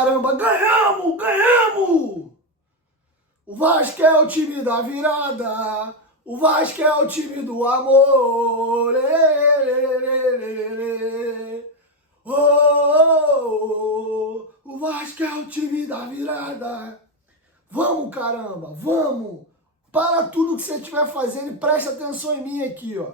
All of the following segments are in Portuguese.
caramba, ganhamos, ganhamos! O Vasco é o time da virada, o Vasco é o time do amor. Oh, oh, oh, o Vasco é o time da virada. Vamos, caramba, vamos! Para tudo que você estiver fazendo e preste atenção em mim aqui, ó.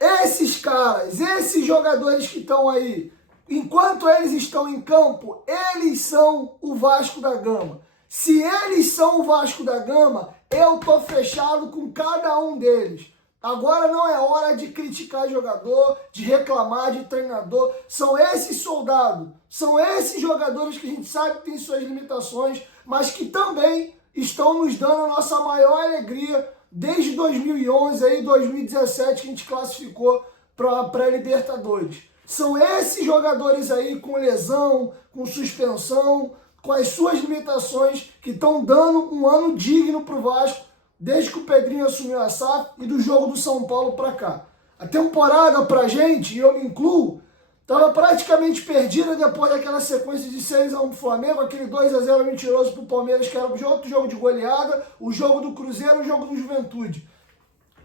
Esses caras, esses jogadores que estão aí, enquanto eles estão em campo, eles são o Vasco da Gama. Se eles são o Vasco da Gama, eu tô fechado com cada um deles. Agora não é hora de criticar jogador, de reclamar de treinador. São esses soldados, são esses jogadores que a gente sabe que tem suas limitações, mas que também estão nos dando a nossa maior alegria desde 2011, aí, 2017, que a gente classificou para a pré-Libertadores. São esses jogadores aí com lesão, com suspensão, com as suas limitações, que estão dando um ano digno para o Vasco, desde que o Pedrinho assumiu a SAF e do jogo do São Paulo para cá. A temporada pra gente, e eu me incluo, estava praticamente perdida depois daquela sequência de 6-1 pro Flamengo, aquele 2-0 mentiroso pro Palmeiras, que era outro jogo de goleada, o jogo do Cruzeiro e o jogo do Juventude.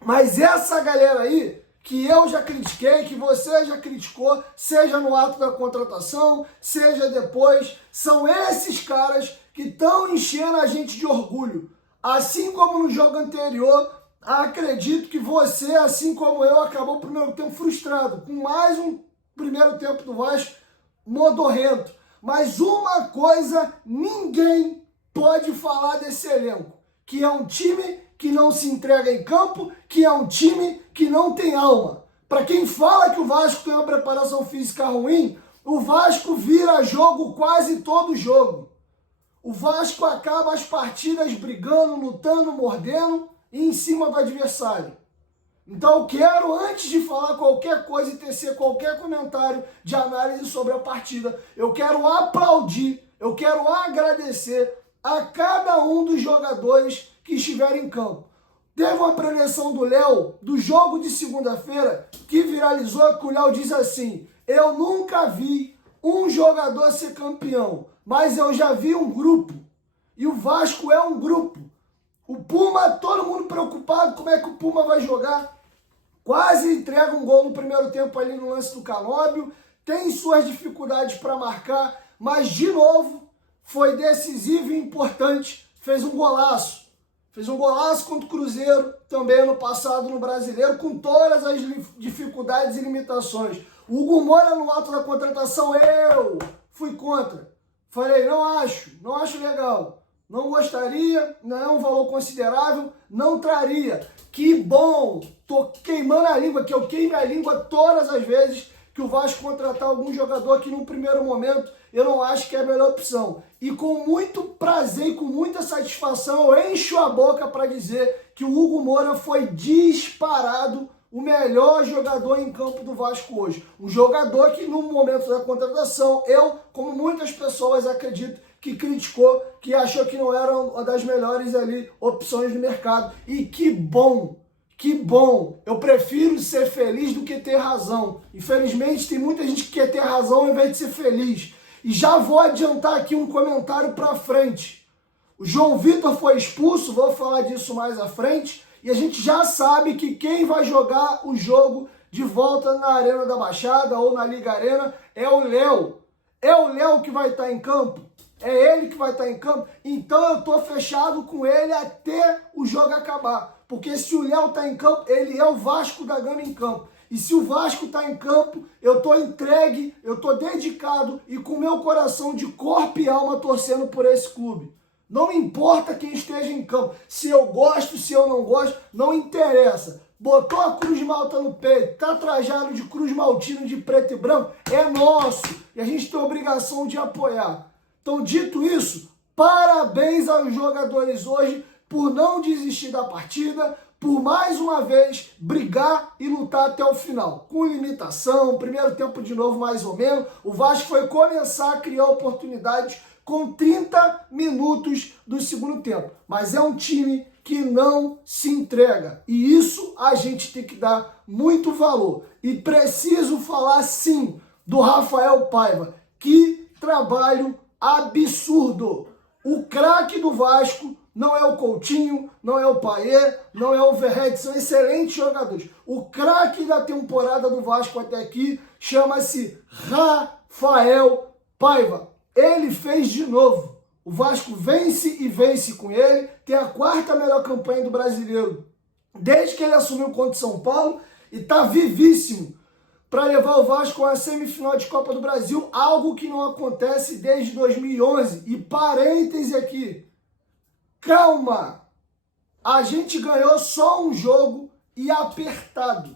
Mas essa galera aí, que eu já critiquei, que você já criticou, seja no ato da contratação, seja depois, são esses caras que estão enchendo a gente de orgulho. Assim como no jogo anterior, acredito que você, assim como eu, acabou o primeiro tempo frustrado, com mais um primeiro tempo do Vasco modorrento. Mas uma coisa ninguém pode falar desse elenco, que é um time que não se entrega em campo, que é um time que não tem alma. Para quem fala que o Vasco tem uma preparação física ruim, o Vasco vira jogo quase todo jogo. O Vasco acaba as partidas brigando, lutando, mordendo e em cima do adversário. Então eu quero, antes de falar qualquer coisa e tecer qualquer comentário de análise sobre a partida, eu quero aplaudir, eu quero agradecer a cada um dos jogadores que estiverem em campo. Teve uma preleção do Léo, do jogo de segunda-feira, que viralizou, que o Léo diz assim: eu nunca vi um jogador ser campeão, mas eu já vi um grupo. E o Vasco é um grupo. O Puma, todo mundo preocupado como é que o Puma vai jogar. Quase entrega um gol no primeiro tempo ali no lance do Canóbio. Tem suas dificuldades para marcar, mas de novo foi decisivo e importante. Fez um golaço. Fez um golaço contra o Cruzeiro, também ano passado no Brasileiro, com todas as dificuldades e limitações. O Hugo Moura, no ato da contratação, eu fui contra. Falei, não acho legal. Não gostaria, não é um valor considerável, não traria. Que bom! Tô queimando a língua, que eu queime a língua todas as vezes que o Vasco contratar algum jogador que num primeiro momento eu não acho que é a melhor opção. E com muito prazer e com muita satisfação eu encho a boca para dizer que o Hugo Moura foi disparado o melhor jogador em campo do Vasco hoje. Um jogador que no momento da contratação, eu, como muitas pessoas, acredito que criticou, que achou que não era uma das melhores ali opções do mercado. E que bom! Que bom! Eu prefiro ser feliz do que ter razão. Infelizmente, tem muita gente que quer ter razão ao invés de ser feliz. E já vou adiantar aqui um comentário para frente. O João Vitor foi expulso, vou falar disso mais à frente. E a gente já sabe que quem vai jogar o jogo de volta na Arena da Baixada ou na Liga Arena é o Léo. É o Léo que vai estar em campo? É ele que vai estar em campo? Então eu tô fechado com ele até o jogo acabar. Porque se o Léo tá em campo, ele é o Vasco da Gama em campo. E se o Vasco tá em campo, eu tô entregue, eu tô dedicado e com meu coração de corpo e alma torcendo por esse clube. Não importa quem esteja em campo. Se eu gosto, se eu não gosto, não interessa. Botou a Cruz Malta no peito, tá trajado de Cruz Maltino de preto e branco, é nosso. E a gente tem a obrigação de apoiar. Então, dito isso, parabéns aos jogadores hoje por não desistir da partida, por mais uma vez brigar e lutar até o final. Com limitação, primeiro tempo de novo mais ou menos, o Vasco foi começar a criar oportunidades com 30 minutos do segundo tempo. Mas é um time que não se entrega. E isso a gente tem que dar muito valor. E preciso falar sim do Rafael Paiva. Que trabalho absurdo. O craque do Vasco não é o Coutinho, não é o Payet, não é o Verratti, são excelentes jogadores. O craque da temporada do Vasco até aqui chama-se Rafael Paiva. Ele fez de novo. O Vasco vence e vence com ele, tem a 4ª melhor campanha do brasileiro desde que ele assumiu contra o São Paulo e está vivíssimo para levar o Vasco a uma semifinal de Copa do Brasil, algo que não acontece desde 2011. E parêntese aqui, calma, a gente ganhou só um jogo e apertado.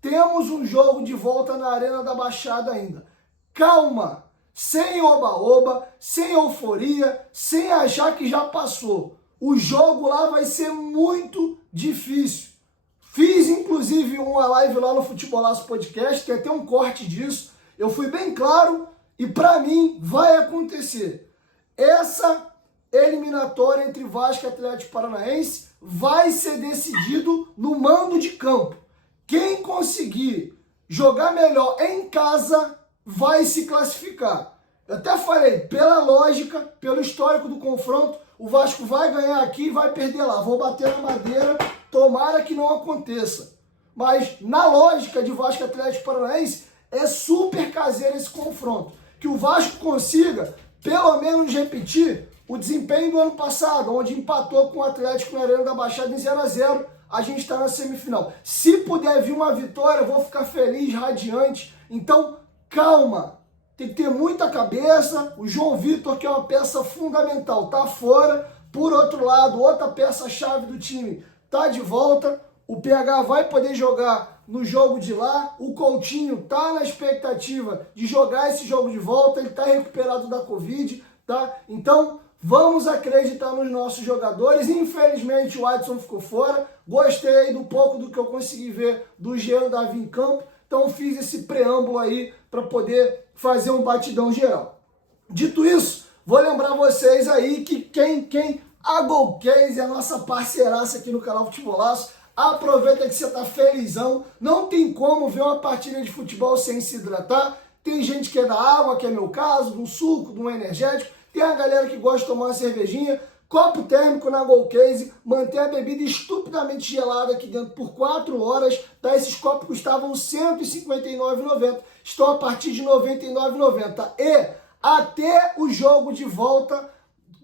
Temos um jogo de volta na Arena da Baixada ainda. Calma, sem oba-oba, sem euforia, sem achar que já passou. O jogo lá vai ser muito difícil. Fiz, inclusive, uma live lá no Futebolaço Podcast, tem até um corte disso. Eu fui bem claro e, para mim, vai acontecer. Essa eliminatória entre Vasco e Atlético Paranaense vai ser decidido no mando de campo. Quem conseguir jogar melhor em casa vai se classificar. Eu até falei, pela lógica, pelo histórico do confronto, o Vasco vai ganhar aqui e vai perder lá. Vou bater na madeira, tomara que não aconteça. Mas na lógica de Vasco e Atlético Paranaense, é super caseiro esse confronto. Que o Vasco consiga, pelo menos, repetir o desempenho do ano passado, onde empatou com o Atlético na Arena da Baixada em 0-0. A gente está na semifinal. Se puder vir uma vitória, eu vou ficar feliz, radiante. Então, calma. Tem que ter muita cabeça. O João Vitor, que é uma peça fundamental, tá fora. Por outro lado, outra peça-chave do time tá de volta. O PH vai poder jogar no jogo de lá. O Coutinho tá na expectativa de jogar esse jogo de volta. Ele tá recuperado da Covid, tá? Então, vamos acreditar nos nossos jogadores. Infelizmente, o Adson ficou fora. Gostei do pouco do que eu consegui ver do Jean Davi em campo. Então, fiz esse preâmbulo aí para poder fazer um batidão geral. Dito isso, vou lembrar vocês aí que a Golcase é a nossa parceiraça aqui no canal Futebolaço. Aproveita que você tá felizão. Não tem como ver uma partida de futebol sem se hidratar. Tem gente que é da água, que é meu caso, de um suco, de um energético. Tem a galera que gosta de tomar uma cervejinha. Copo térmico na Golcase, mantém a bebida estupidamente gelada aqui dentro por 4 horas, tá? Esses copos custavam R$ 159,90, estão a partir de R$ 99,90. E até o jogo de volta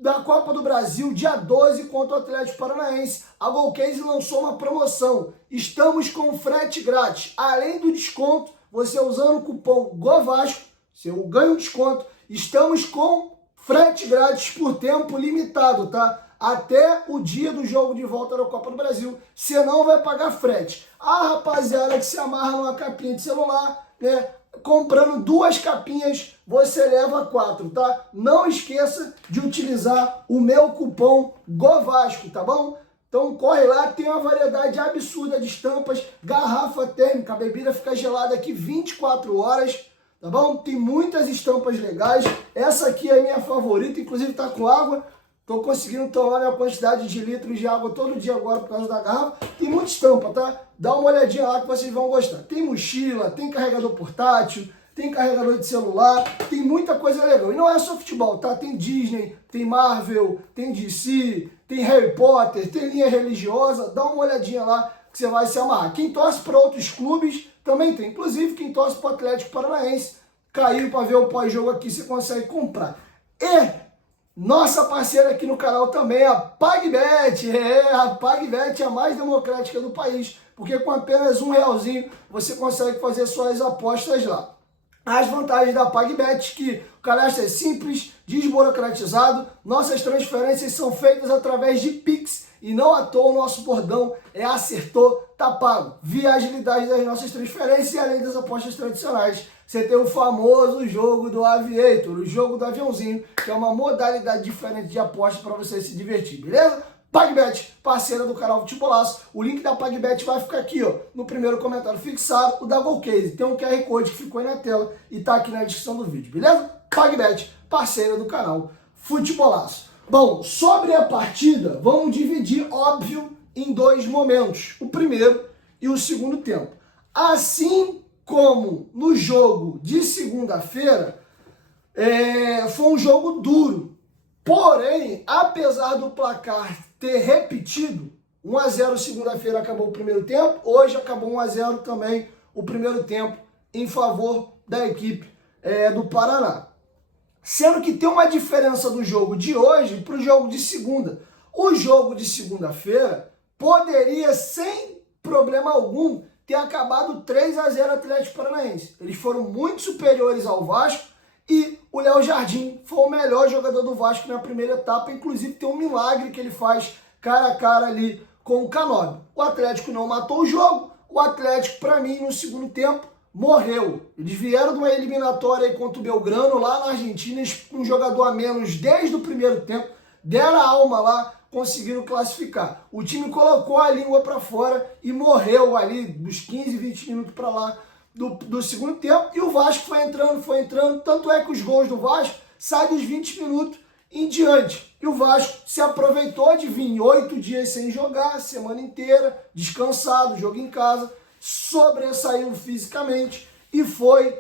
da Copa do Brasil, dia 12, contra o Atlético Paranaense, a Golcase lançou uma promoção. Estamos com frete grátis. Além do desconto, você usando o cupom GOVASCO, você ganha um desconto. Estamos com frete grátis por tempo limitado, tá? Até o dia do jogo de volta da Copa do Brasil. Você não vai pagar frete. A rapaziada que se amarra numa capinha de celular, né? Comprando 2 capinhas, você leva 4, tá? Não esqueça de utilizar o meu cupom GOVASCO, tá bom? Então corre lá, tem uma variedade absurda de estampas, garrafa térmica, a bebida fica gelada aqui 24 horas, tá bom? Tem muitas estampas legais. Essa aqui é a minha favorita, inclusive tá com água. Tô conseguindo tomar minha quantidade de litros de água todo dia agora por causa da garrafa. Tem muita estampa, tá? Dá uma olhadinha lá que vocês vão gostar. Tem mochila, tem carregador portátil, tem carregador de celular, tem muita coisa legal. E não é só futebol, tá? Tem Disney, tem Marvel, tem DC, tem Harry Potter, tem linha religiosa. Dá uma olhadinha lá que você vai se amarrar. Quem torce para outros clubes também tem. Inclusive, quem torce para o Atlético Paranaense, caiu para ver o pós-jogo aqui, você consegue comprar. E nossa parceira aqui no canal também, a PagBet. A PagBet é a mais democrática do país, porque com apenas R$1 você consegue fazer suas apostas lá. As vantagens da PagBet, que o cadastro é simples, desburocratizado, nossas transferências são feitas através de Pix, e não à toa o nosso bordão é acertou, tá pago. Via a agilidade das nossas transferências e além das apostas tradicionais, você tem o famoso jogo do Aviator, o jogo do aviãozinho, que é uma modalidade diferente de aposta para você se divertir, beleza? PagBet, parceira do canal Futebolaço. O link da PagBet vai ficar aqui, ó, no primeiro comentário fixado. O da Golcase tem um QR Code que ficou aí na tela e tá aqui na descrição do vídeo, beleza? PagBet, parceira do canal Futebolaço. Bom, sobre a partida, vamos dividir, óbvio, em 2 momentos. O primeiro e o segundo tempo. Assim como no jogo de segunda-feira, Foi um jogo duro. Porém, apesar do placar ter repetido, 1-0 segunda-feira acabou o primeiro tempo, hoje acabou 1-0 também o primeiro tempo em favor da equipe do Paraná. Sendo que tem uma diferença do jogo de hoje para o jogo de segunda. O jogo de segunda-feira poderia, sem problema algum, ter acabado 3-0 Atlético Paranaense. Eles foram muito superiores ao Vasco e o Léo Jardim foi o melhor jogador do Vasco na primeira etapa. Inclusive tem um milagre que ele faz cara a cara ali com o Canóbio. O Atlético não matou o jogo. O Atlético, para mim, no segundo tempo, morreu. Eles vieram de uma eliminatória aí contra o Belgrano, lá na Argentina, um jogador a menos desde o primeiro tempo, deram a alma lá, conseguiram classificar. O time colocou a língua para fora e morreu ali dos 15, 20 minutos para lá do segundo tempo, e o Vasco foi entrando, tanto é que os gols do Vasco saem dos 20 minutos em diante. E o Vasco se aproveitou de vir 8 dias sem jogar, semana inteira, descansado, jogo em casa, sobressaiu fisicamente e foi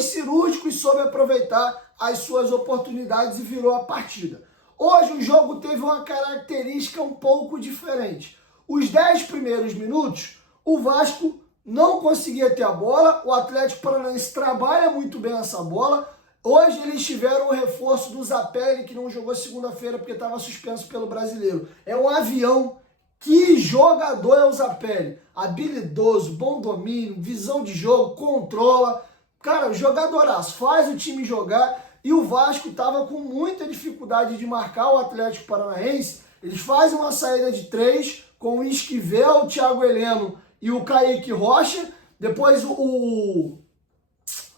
cirúrgico e soube aproveitar as suas oportunidades e virou a partida. Hoje o jogo teve uma característica um pouco diferente. Os 10 primeiros minutos, o Vasco não conseguia ter a bola, o Atlético Paranaense trabalha muito bem essa bola. Hoje eles tiveram o reforço do Zapelli, que não jogou segunda-feira porque estava suspenso pelo Brasileiro. É um avião. Que jogador é o Zapelli? Habilidoso, bom domínio, visão de jogo, controla. Cara, jogadoraço, faz o time jogar. E o Vasco estava com muita dificuldade de marcar o Atlético Paranaense. Eles fazem uma saída de 3 com o Esquivel, o Thiago Heleno e o Kaique Rocha. Depois o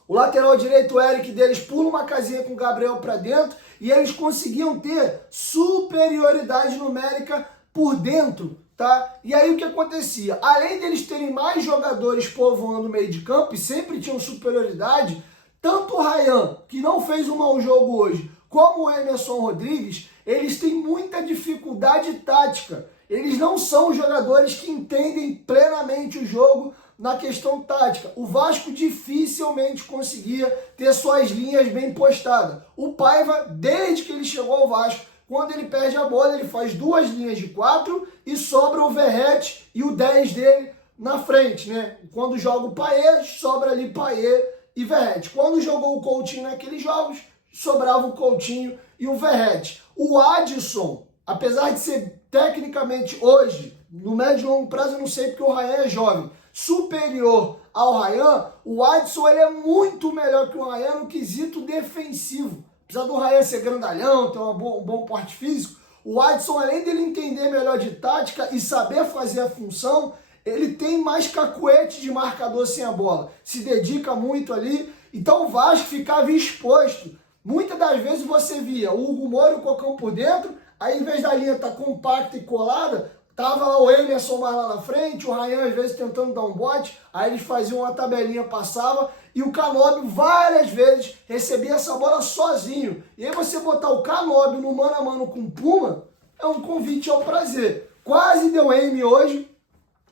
lateral direito, o Eric deles, pula uma casinha com o Gabriel para dentro. E eles conseguiam ter superioridade numérica por dentro, tá? E aí o que acontecia? Além deles terem mais jogadores povoando o meio de campo e sempre tinham superioridade, tanto o Ryan, que não fez um mau jogo hoje, como o Emerson Rodrigues, eles têm muita dificuldade tática. Eles não são jogadores que entendem plenamente o jogo na questão tática. O Vasco dificilmente conseguia ter suas linhas bem postadas. O Paiva, desde que ele chegou ao Vasco, quando ele perde a bola, ele faz 2 linhas de 4 e sobra o Verrete e o 10 dele na frente, né? Quando joga o Paê, sobra ali Paê e Verrete. Quando jogou o Coutinho naqueles jogos, sobrava o Coutinho e o Verrete. O Adson, apesar de ser tecnicamente hoje, no médio e longo prazo, eu não sei porque o Ryan é jovem, superior ao Ryan, o Adson ele é muito melhor que o Ryan no quesito defensivo. Apesar do Ryan ser grandalhão, ter um bom porte físico, o Adson, além dele entender melhor de tática e saber fazer a função, ele tem mais cacuete de marcador sem a bola. Se dedica muito ali, então o Vasco ficava exposto. Muitas das vezes você via o Hugo Moura e o Cocão por dentro, aí em vez da linha estar compacta e colada, tava lá o Emerson mais lá na frente, o Ryan às vezes tentando dar um bote, aí eles faziam uma tabelinha, passava, e o Canóbio várias vezes recebia essa bola sozinho. E aí você botar o Canóbio no mano a mano com o Puma, é um convite ao prazer. Quase deu M hoje,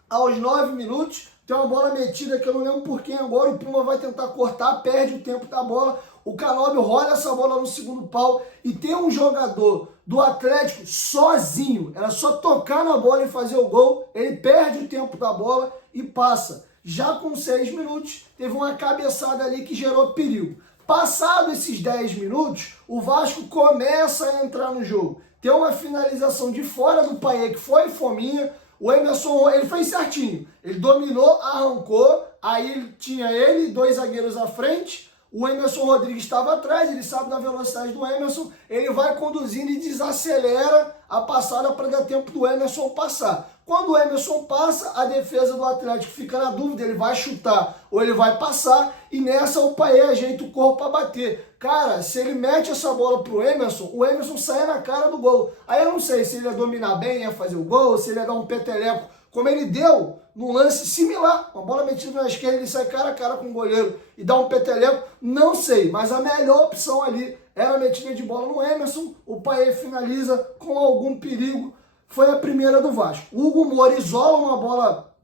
aos 9 minutos, tem uma bola metida que eu não lembro por quem agora, o Puma vai tentar cortar, perde o tempo da bola, o Canóbio rola essa bola no segundo pau e tem um jogador do Atlético sozinho, era só tocar na bola e fazer o gol, ele perde o tempo da bola e passa. Já com 6 minutos, teve uma cabeçada ali que gerou perigo. Passado esses 10 minutos, o Vasco começa a entrar no jogo. Tem uma finalização de fora do Paê, que foi fominha. O Emerson, ele fez certinho. Ele dominou, arrancou, aí tinha ele e 2 zagueiros à frente. O Emerson Rodrigues estava atrás, ele sabe da velocidade do Emerson, ele vai conduzindo e desacelera a passada para dar tempo do Emerson passar. Quando o Emerson passa, a defesa do Atlético fica na dúvida, ele vai chutar ou ele vai passar, e nessa o Paê ajeita o corpo para bater. Cara, se ele mete essa bola pro Emerson, o Emerson sai na cara do gol. Aí eu não sei se ele ia dominar bem, ia fazer o gol, se ele ia dar um peteleco, como ele deu num lance similar, uma bola metida na esquerda, ele sai cara a cara com o goleiro e dá um peteleco, não sei, mas a melhor opção ali era a metida de bola no Emerson, o Paê finaliza com algum perigo, foi a primeira do Vasco. O Hugo Moura isola uma bola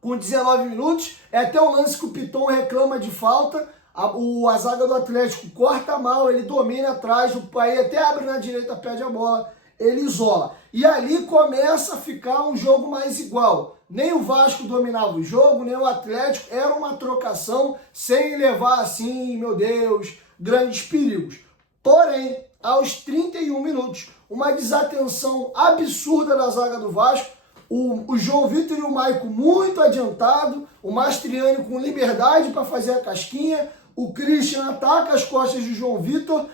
com 19 minutos, é até o lance que o Piton reclama de falta, A zaga do Atlético corta mal, ele domina atrás, o Paê até abre na direita, perde a bola, ele isola. E ali começa a ficar um jogo mais igual. Nem o Vasco dominava o jogo, nem o Atlético. Era uma trocação sem levar assim, meu Deus, grandes perigos. Porém, aos 31 minutos, uma desatenção absurda da zaga do Vasco. O João Vitor e o Maicon muito adiantado, o Mastriani com liberdade para fazer a casquinha, o Christian ataca as costas do João Vitor,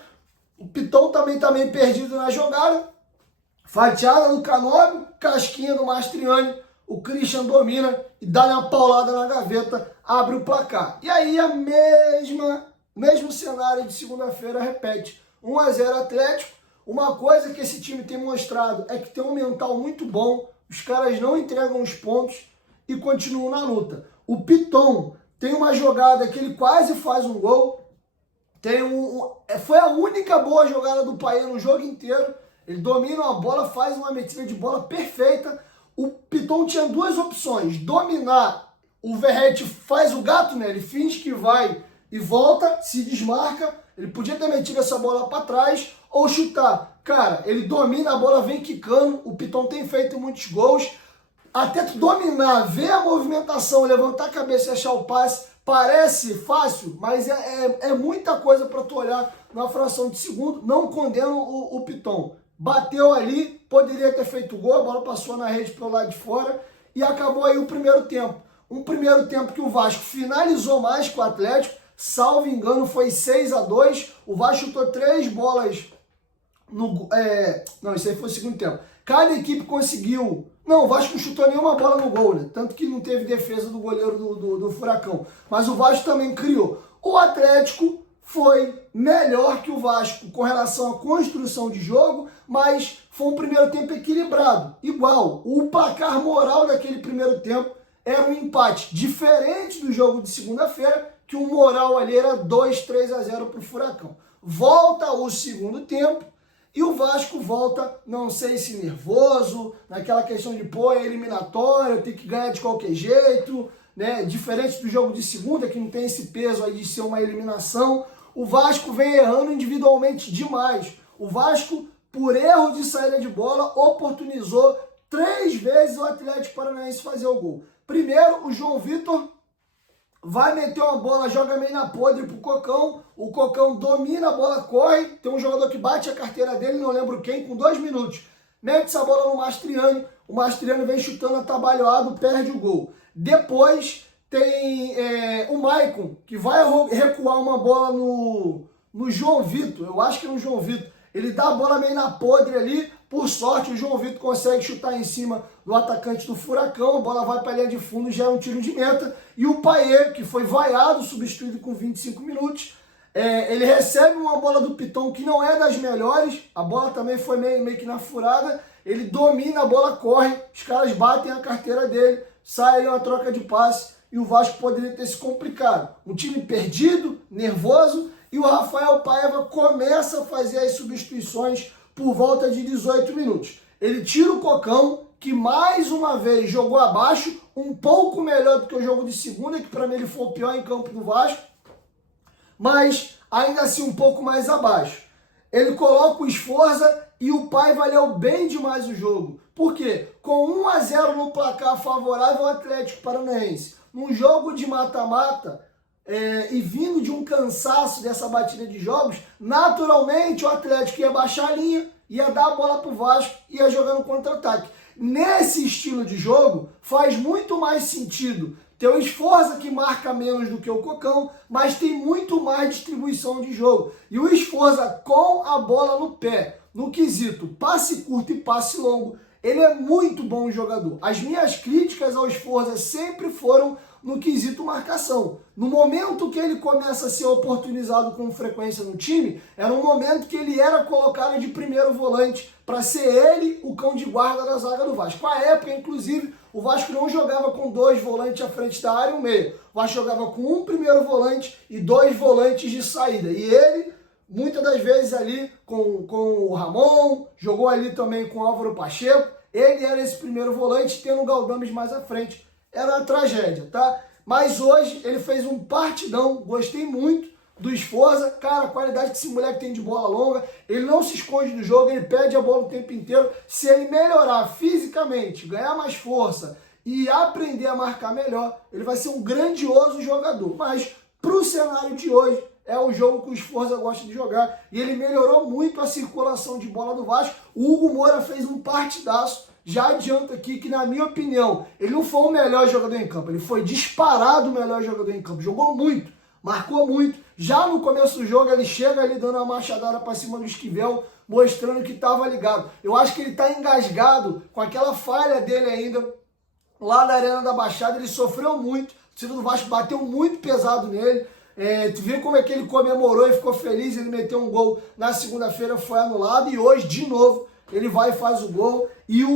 o Piton também está meio perdido na jogada, fatiada do Canóbio, casquinha do Mastriani, o Christian domina e dá uma paulada na gaveta, abre o placar. E aí mesmo cenário de segunda-feira repete, 1-0 Atlético. Uma coisa que esse time tem mostrado é que tem um mental muito bom, os caras não entregam os pontos e continuam na luta. O Piton tem uma jogada que ele quase faz um gol. Foi a única boa jogada do Paê no jogo inteiro. Ele domina a bola, faz uma metida de bola perfeita. O Piton tinha duas opções. Dominar, o Verratti faz o gato, né? Ele finge que vai e volta, se desmarca. Ele podia ter metido essa bola para trás ou chutar. Cara, ele domina a bola, vem quicando. O Piton tem feito muitos gols. Até tu dominar, ver a movimentação, levantar a cabeça e achar o passe, parece fácil, mas é muita coisa para tu olhar na fração de segundo. Não condeno o Piton. Bateu ali, poderia ter feito gol, a bola passou na rede pelo lado de fora e acabou aí o primeiro tempo. Um primeiro tempo que o Vasco finalizou mais com o Atlético, salvo engano foi 6-2, o Vasco chutou 3 bolas não, isso aí foi o segundo tempo. Cada equipe conseguiu... Não, o Vasco não chutou nenhuma bola no gol, né? Tanto que não teve defesa do goleiro do Furacão. Mas o Vasco também criou. O Atlético foi melhor que o Vasco com relação à construção de jogo, mas foi um primeiro tempo equilibrado. Igual, o placar moral daquele primeiro tempo era um empate. Diferente do jogo de segunda-feira, que o moral ali era 2-3-0 para o Furacão. Volta o segundo tempo, e o Vasco volta, não sei se nervoso, naquela questão de, pô, é eliminatório, tem que ganhar de qualquer jeito, né? Diferente do jogo de segunda, que não tem esse peso aí de ser uma eliminação. O Vasco vem errando individualmente demais. O Vasco, por erro de saída de bola, oportunizou 3 vezes o Atlético Paranaense fazer o gol. Primeiro, o João Vitor vai meter uma bola, joga meio na podre pro Cocão. O Cocão domina a bola, corre. Tem um jogador que bate a carteira dele, não lembro quem, com 2 minutos. Mete essa bola no Mastriani. O Mastriani vem chutando atabalhoado, perde o gol. Depois tem o Maicon, que vai recuar uma bola no João Vitor. Eu acho que é no João Vitor. Ele dá a bola meio na podre ali. Por sorte, o João Vitor consegue chutar em cima do atacante do Furacão. A bola vai para a linha de fundo e já é um tiro de meta. E o Paê, que foi vaiado, substituído com 25 minutos, ele recebe uma bola do Piton que não é das melhores. A bola também foi meio que na furada. Ele domina a bola, corre. Os caras batem a carteira dele. Sai aí uma troca de passe. E o Vasco poderia ter se complicado. Um time perdido, nervoso. E o Rafael Paiva começa a fazer as substituições por volta de 18 minutos. Ele tira o Cocão, que mais uma vez jogou abaixo, um pouco melhor do que o jogo de segunda, que para mim ele foi o pior em campo do Vasco, mas ainda assim um pouco mais abaixo. Ele coloca o Sforza e o Paiva leu bem demais o jogo. Por quê? Com 1-0 no placar favorável ao Atlético Paranaense, num jogo de mata-mata, e vindo de um cansaço dessa batida de jogos, naturalmente o Atlético ia baixar a linha, ia dar a bola para o Vasco, ia jogar no contra-ataque. Nesse estilo de jogo, faz muito mais sentido ter o Sforza, que marca menos do que o Cocão, mas tem muito mais distribuição de jogo. E o Sforza com a bola no pé, no quesito passe curto e passe longo, ele é muito bom jogador. As minhas críticas ao Sforza sempre foram no quesito marcação. No momento que ele começa a ser oportunizado com frequência no time, era um momento que ele era colocado de primeiro volante para ser ele o cão de guarda da zaga do Vasco. À época, inclusive, o Vasco não jogava com 2 volantes à frente da área e um meio. O Vasco jogava com um primeiro volante e 2 volantes de saída. E ele, muitas das vezes ali com o Ramon, jogou ali também com o Álvaro Pacheco. Ele era esse primeiro volante, tendo o Galdames mais à frente. Era uma tragédia, tá? Mas hoje ele fez um partidão, gostei muito. do Sforza. Cara, a qualidade que esse moleque tem de bola longa, ele não se esconde do jogo, ele pede a bola o tempo inteiro. Se ele melhorar fisicamente, ganhar mais força e aprender a marcar melhor, ele vai ser um grandioso jogador. Mas pro cenário de hoje, é o jogo que o Sforza gosta de jogar. E ele melhorou muito a circulação de bola do Vasco. O Hugo Moura fez um partidaço. Já adianto aqui que, na minha opinião, ele não foi o melhor jogador em campo. Ele foi disparado o melhor jogador em campo. Jogou muito, marcou muito. Já no começo do jogo, ele chega ali dando uma machadada para cima do Esquivel, mostrando que estava ligado. Eu acho que ele está engasgado com aquela falha dele ainda lá na Arena da Baixada. Ele sofreu muito. O time do Vasco bateu muito pesado nele. Tu viu como é que ele comemorou e ficou feliz, ele meteu um gol na segunda-feira, foi anulado, e hoje, de novo, ele vai e faz o gol. E o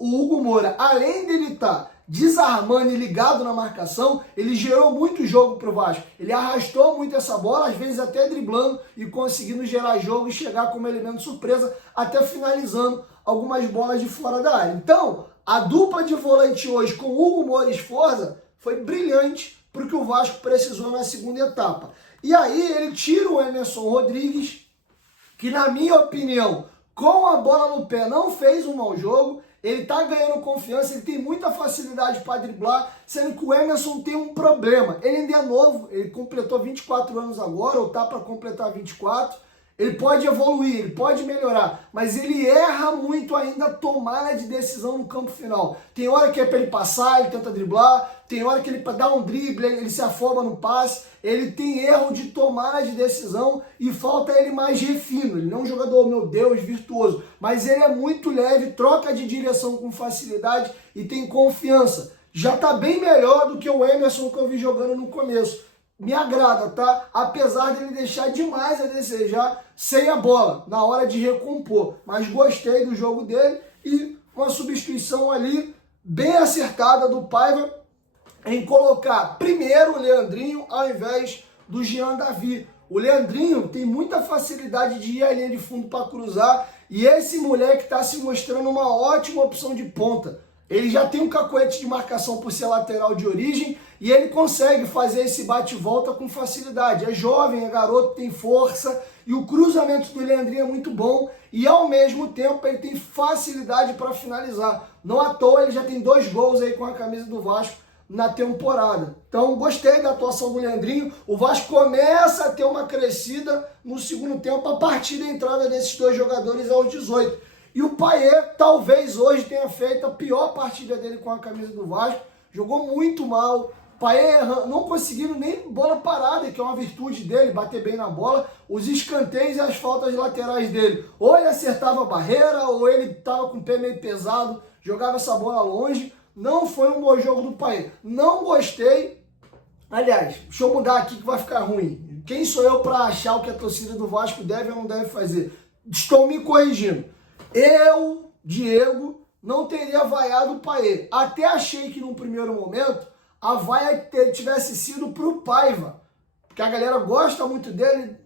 Hugo Moura, além dele estar desarmando e ligado na marcação, ele gerou muito jogo pro Vasco. Ele arrastou muito essa bola, às vezes até driblando e conseguindo gerar jogo e chegar como elemento surpresa, até finalizando algumas bolas de fora da área. Então, a dupla de volante hoje com Hugo Moura e Sforza foi brilhante para o que o Vasco precisou na segunda etapa. E aí ele tira o Emerson Rodrigues, que na minha opinião, com a bola no pé, não fez um mau jogo. Ele tá ganhando confiança, ele tem muita facilidade para driblar, sendo que o Emerson tem um problema. Ele ainda é novo, ele completou 24 anos agora, ou tá para completar 24. Ele pode evoluir, ele pode melhorar, mas ele erra muito ainda a tomada de decisão no campo final. Tem hora que é para ele passar, ele tenta driblar, tem hora que ele dá um drible, ele se afoba no passe, ele tem erro de tomada de decisão e falta ele mais refino. Ele não é um jogador, meu Deus, virtuoso, mas ele é muito leve, troca de direção com facilidade e tem confiança. Já está bem melhor do que o Emerson que eu vi jogando no começo. Me agrada, tá? Apesar dele deixar demais a desejar sem a bola, na hora de recompor. Mas gostei do jogo dele e uma substituição ali bem acertada do Paiva em colocar primeiro o Leandrinho ao invés do Jean Davi. O Leandrinho tem muita facilidade de ir à linha de fundo para cruzar e esse moleque está se mostrando uma ótima opção de ponta. Ele já tem um cacoete de marcação por ser lateral de origem e ele consegue fazer esse bate-volta com facilidade. É jovem, é garoto, tem força e o cruzamento do Leandrinho é muito bom e ao mesmo tempo ele tem facilidade para finalizar. Não à toa ele já tem 2 gols aí com a camisa do Vasco na temporada. Então gostei da atuação do Leandrinho. O Vasco começa a ter uma crescida no segundo tempo a partir da entrada desses 2 jogadores aos 18. E o Payet talvez hoje tenha feito a pior partida dele com a camisa do Vasco. Jogou muito mal. Payet não conseguindo nem bola parada, que é uma virtude dele, bater bem na bola. Os escanteios e as faltas laterais dele. Ou ele acertava a barreira, ou ele estava com o pé meio pesado, jogava essa bola longe. Não foi um bom jogo do Payet. Não gostei. Aliás, deixa eu mudar aqui que vai ficar ruim. Quem sou eu para achar o que a torcida do Vasco deve ou não deve fazer? Estou me corrigindo. Eu, Diego, não teria vaiado o Payet. Até achei que num primeiro momento a vaia tivesse sido pro Paiva, porque a galera gosta muito dele.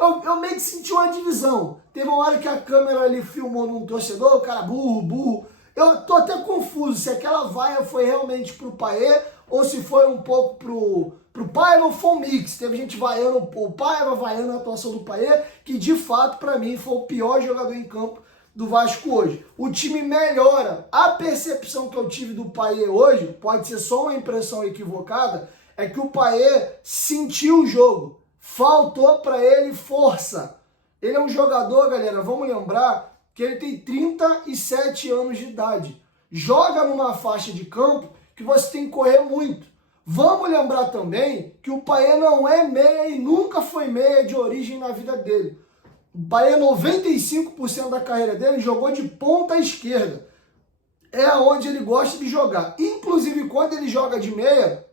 Eu meio que senti uma divisão. Teve uma hora que a câmera ali filmou num torcedor, o cara burro. Eu tô até confuso se aquela vaia foi realmente pro Payet ou se foi um pouco pro Paiva ou foi um mix. Teve gente vaiando o Paiva, vaiando a atuação do Payet, que de fato para mim foi o pior jogador em campo do Vasco hoje. O time melhora. A percepção que eu tive do Payet hoje, pode ser só uma impressão equivocada, é que o Payet sentiu o jogo. Faltou para ele força. Ele é um jogador, galera, vamos lembrar que ele tem 37 anos de idade. Joga numa faixa de campo que você tem que correr muito. Vamos lembrar também que o Payet não é meia e nunca foi meia de origem na vida dele. O Payet, 95% da carreira dele, jogou de ponta esquerda. É onde ele gosta de jogar. Inclusive, quando ele joga de meia,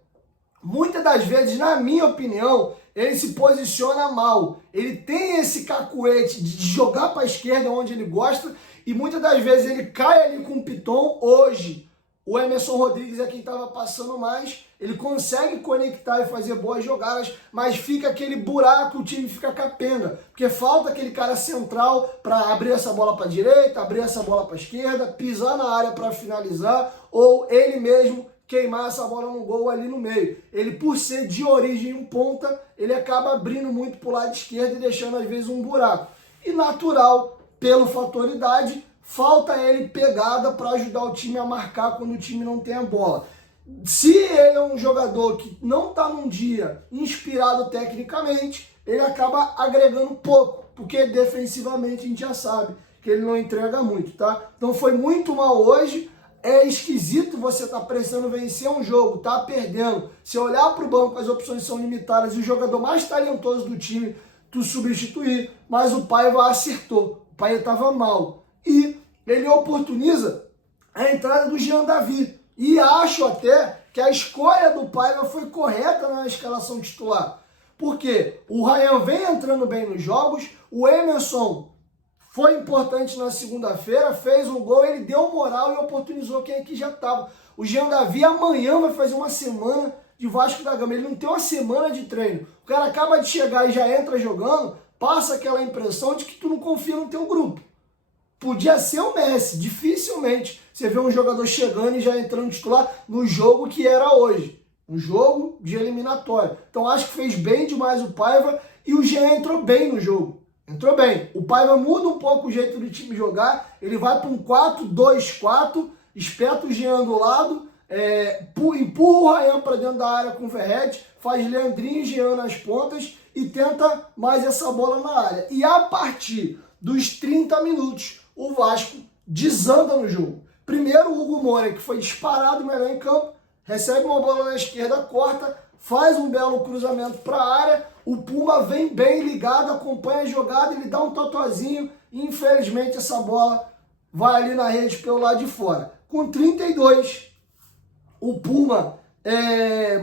muitas das vezes, na minha opinião, ele se posiciona mal. Ele tem esse cacuete de jogar para a esquerda, onde ele gosta, e muitas das vezes ele cai ali com o Piton. Hoje, o Emerson Rodrigues é quem estava passando mais. Ele consegue conectar e fazer boas jogadas, mas fica aquele buraco, o time fica capenga. Porque falta aquele cara central para abrir essa bola para a direita, abrir essa bola para a esquerda, pisar na área para finalizar, ou ele mesmo queimar essa bola no gol ali no meio. Ele, por ser de origem um ponta, ele acaba abrindo muito para o lado esquerdo e deixando às vezes um buraco. E natural, pelo fator idade, falta ele pegada para ajudar o time a marcar quando o time não tem a bola. Se ele é um jogador que não está num dia inspirado tecnicamente, ele acaba agregando pouco, porque defensivamente a gente já sabe que ele não entrega muito, tá? Então foi muito mal hoje. É esquisito você estar precisando vencer um jogo, tá perdendo. Se olhar para o banco, as opções são limitadas e o jogador mais talentoso do time, tu substituir, mas o Paiva acertou. O Paiva estava mal. E ele oportuniza a entrada do Jean David. E acho até que a escolha do Paiva foi correta na escalação titular. Porque o Ryan vem entrando bem nos jogos, o Emerson foi importante na segunda-feira, fez um gol, ele deu moral e oportunizou quem aqui já estava. O Jean David amanhã vai fazer uma semana de Vasco da Gama. Ele não tem uma semana de treino. O cara acaba de chegar e já entra jogando, passa aquela impressão de que tu não confia no teu grupo. Podia ser o Messi, dificilmente você vê um jogador chegando e já entrando titular no jogo que era hoje. Um jogo de eliminatória. Então acho que fez bem demais o Paiva e o Jean entrou bem no jogo. Entrou bem. O Paiva muda um pouco o jeito do time jogar. Ele vai para um 4-2-4, espeta o Jean do lado, empurra o Ryan para dentro da área com o Verratti, faz Leandrinho e Jean nas pontas e tenta mais essa bola na área. E a partir dos 30 minutos, o Vasco desanda no jogo. Primeiro o Hugo Moura, que foi disparado melhor em campo, recebe uma bola na esquerda, corta, faz um belo cruzamento para a área, o Puma vem bem ligado, acompanha a jogada, ele dá um totozinho e infelizmente essa bola vai ali na rede pelo lado de fora. Com 32, o Puma,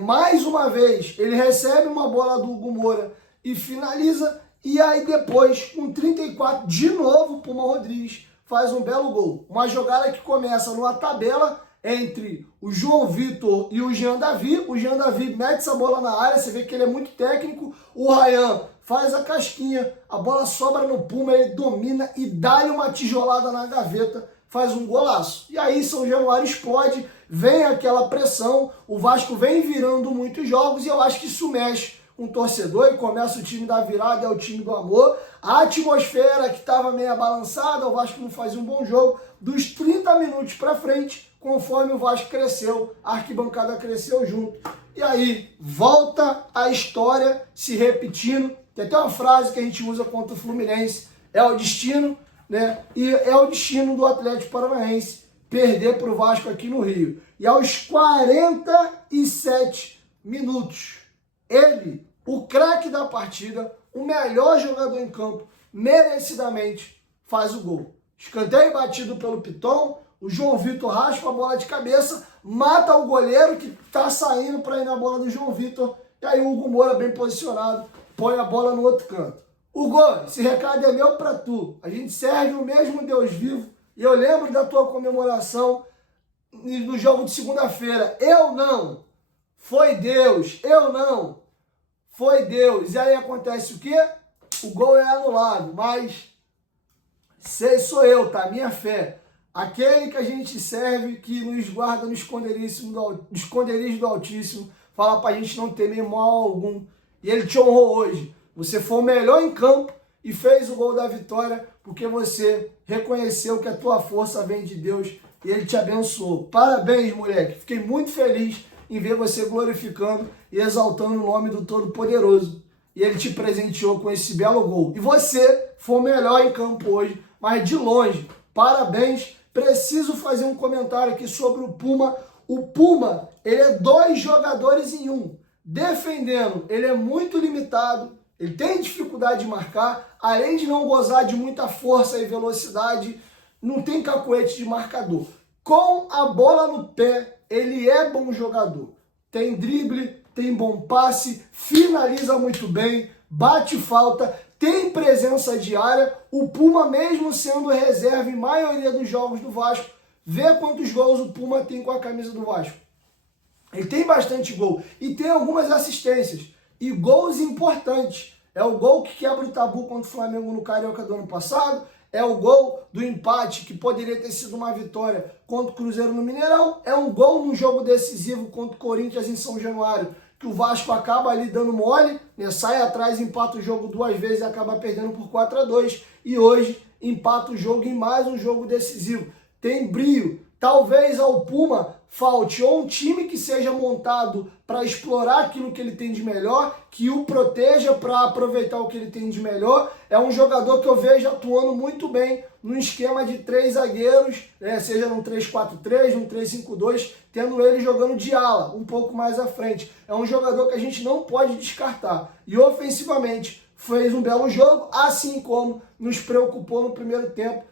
mais uma vez, ele recebe uma bola do Hugo Moura e finaliza, e aí depois, com 34, de novo o Puma Rodrigues faz um belo gol. Uma jogada que começa numa tabela entre o João Vitor e o Jean David. O Jean David mete essa bola na área, você vê que ele é muito técnico. O Ryan faz a casquinha, a bola sobra no Puma, ele domina e dá-lhe uma tijolada na gaveta, faz um golaço. E aí São Januário explode, vem aquela pressão, o Vasco vem virando muitos jogos e eu acho que isso mexe com o torcedor e começa o time da virada, é o time do amor. A atmosfera que estava meio balançada, o Vasco não fazia um bom jogo. Dos 30 minutos para frente, conforme o Vasco cresceu, a arquibancada cresceu junto. E aí, volta a história se repetindo. Tem até uma frase que a gente usa contra o Fluminense, é o destino, né? E é o destino do Atlético Paranaense perder para o Vasco aqui no Rio. E aos 47 minutos, ele, o craque da partida, o melhor jogador em campo, merecidamente faz o gol. Escanteio batido pelo Piton, o João Vitor raspa a bola de cabeça, mata o goleiro que está saindo para ir na bola do João Vitor, e aí o Hugo Moura, bem posicionado, põe a bola no outro canto. Hugo, esse recado é meu para tu. A gente serve o mesmo Deus vivo, e eu lembro da tua comemoração no jogo de segunda-feira. Eu não. Foi Deus. Eu não. Foi Deus. E aí acontece o quê? O gol é anulado, mas sou eu, tá? Minha fé. Aquele que a gente serve, que nos guarda no esconderijo do Altíssimo, fala pra gente não temer mal algum. E ele te honrou hoje. Você foi o melhor em campo e fez o gol da vitória, porque você reconheceu que a tua força vem de Deus e ele te abençoou. Parabéns, moleque. Fiquei muito feliz em ver você glorificando e exaltando o nome do Todo-Poderoso. E ele te presenteou com esse belo gol. E você foi o melhor em campo hoje, mas de longe. Parabéns. Preciso fazer um comentário aqui sobre o Puma. O Puma, ele é 2 jogadores em 1. Defendendo, ele é muito limitado, ele tem dificuldade de marcar, além de não gozar de muita força e velocidade, não tem cacuete de marcador. Com a bola no pé, ele é bom jogador. Tem drible, tem bom passe, finaliza muito bem, bate falta, tem presença diária. O Puma, mesmo sendo reserva em maioria dos jogos do Vasco, vê quantos gols o Puma tem com a camisa do Vasco. Ele tem bastante gol e tem algumas assistências e gols importantes. É o gol que quebra o tabu contra o Flamengo no Carioca do ano passado, É o gol do empate, que poderia ter sido uma vitória contra o Cruzeiro no Mineirão. É um gol num jogo decisivo contra o Corinthians em São Januário, que o Vasco acaba ali dando mole, né? Sai atrás, empata o jogo 2 vezes e acaba perdendo por 4-2. E hoje empata o jogo em mais um jogo decisivo. Tem brio. Talvez ao Puma falte ou um time que seja montado para explorar aquilo que ele tem de melhor, que o proteja para aproveitar o que ele tem de melhor. É um jogador que eu vejo atuando muito bem no esquema de 3 zagueiros, seja num 3-4-3, num 3-5-2, tendo ele jogando de ala, um pouco mais à frente. É um jogador que a gente não pode descartar. E ofensivamente fez um belo jogo, assim como nos preocupou no primeiro tempo,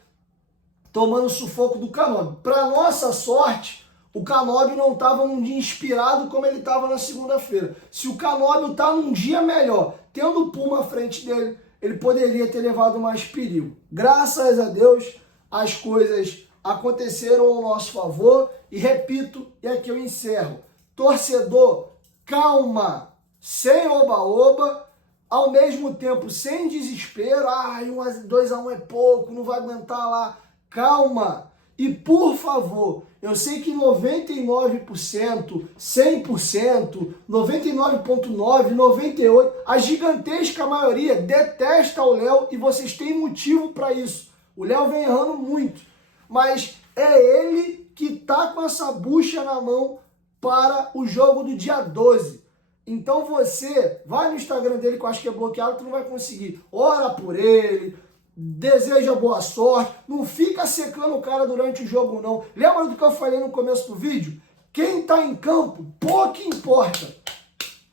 tomando o sufoco do Canóbio. Para nossa sorte, o Canóbio não estava num dia inspirado como ele estava na segunda-feira. Se o Canóbio está num dia melhor, tendo o Puma à frente dele, ele poderia ter levado mais perigo. Graças a Deus, as coisas aconteceram ao nosso favor. E repito, e aqui eu encerro. Torcedor, calma, sem oba-oba, ao mesmo tempo sem desespero. 2-1 é pouco, não vai aguentar lá. Calma. E por favor, eu sei que 99%, 100%, 99,9%, 98%, a gigantesca maioria detesta o Léo e vocês têm motivo para isso. O Léo vem errando muito, mas é ele que tá com essa bucha na mão para o jogo do dia 12. Então você vai no Instagram dele, que eu acho que é bloqueado, tu não vai conseguir. Ora por ele, deseja boa sorte, não fica secando o cara durante o jogo não. Lembra do que eu falei no começo do vídeo? Quem tá em campo, pouco importa.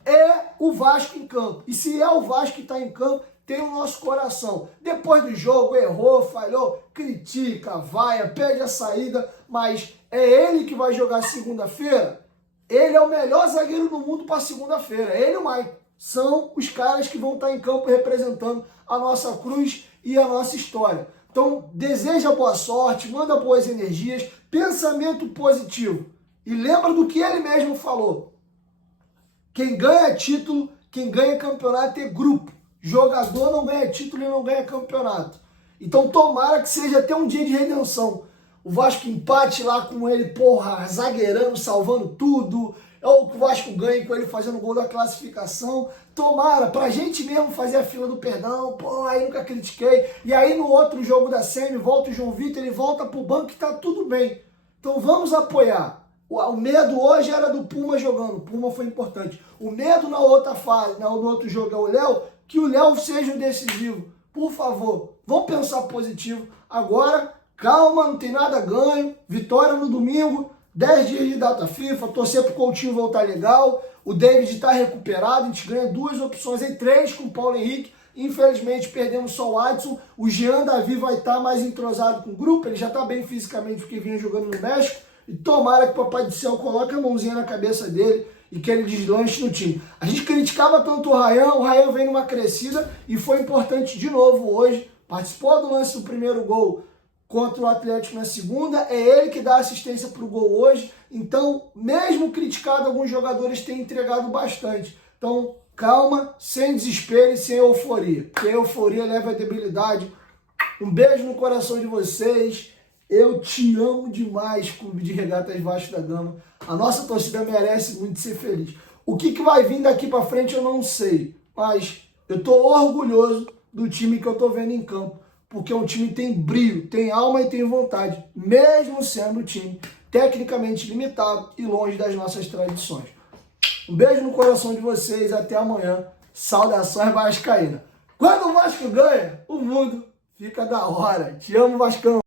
É o Vasco em campo. E se é o Vasco que tá em campo, tem o nosso coração. Depois do jogo, errou, falhou, critica, vaia, pede a saída, mas é ele que vai jogar segunda-feira. Ele é o melhor zagueiro do mundo para segunda-feira. Ele e o Maicon são os caras que vão estar em campo representando a nossa cruz e a nossa história. Então, deseja boa sorte, manda boas energias, pensamento positivo. E lembra do que ele mesmo falou. Quem ganha título, quem ganha campeonato é grupo. Jogador não ganha título e não ganha campeonato. Então, tomara que seja até um dia de redenção. O Vasco empate lá com ele, porra, zagueirando, salvando tudo. Ou que o Vasco ganhe com ele fazendo gol da classificação. Tomara, pra gente mesmo fazer a fila do perdão. Pô, aí nunca critiquei. E aí no outro jogo da semi, volta o João Vitor, ele volta pro banco e tá tudo bem. Então vamos apoiar. O medo hoje era do Puma jogando. O Puma foi importante. O medo na outra fase, no outro jogo é o Léo, que o Léo seja o decisivo. Por favor, vamos pensar positivo. Agora, calma, não tem nada ganho. Vitória no domingo. 10 dias de data FIFA, torcer pro Coutinho voltar legal, o David está recuperado, a gente ganha 2 opções aí, 3 com o Paulo Henrique, infelizmente perdemos só o Adson, o Jean Davi vai estar mais entrosado com o grupo, ele já está bem fisicamente porque vinha jogando no México, e tomara que o Papai do Céu coloque a mãozinha na cabeça dele e que ele deslanche no time. A gente criticava tanto o Ryan vem numa crescida e foi importante de novo hoje, participou do lance do primeiro gol contra o Atlético na segunda, é ele que dá assistência para o gol hoje, então, mesmo criticado, alguns jogadores têm entregado bastante. Então, calma, sem desespero e sem euforia, porque a euforia leva à debilidade. Um beijo no coração de vocês, eu te amo demais, Clube de Regatas Vasco da Gama, a nossa torcida merece muito ser feliz. O que vai vir daqui para frente eu não sei, mas eu estou orgulhoso do time que eu estou vendo em campo, porque o time tem brilho, tem alma e tem vontade, mesmo sendo um time tecnicamente limitado e longe das nossas tradições. Um beijo no coração de vocês, até amanhã. Saudações vascaína. Quando o Vasco ganha, o mundo fica da hora. Te amo, Vascão.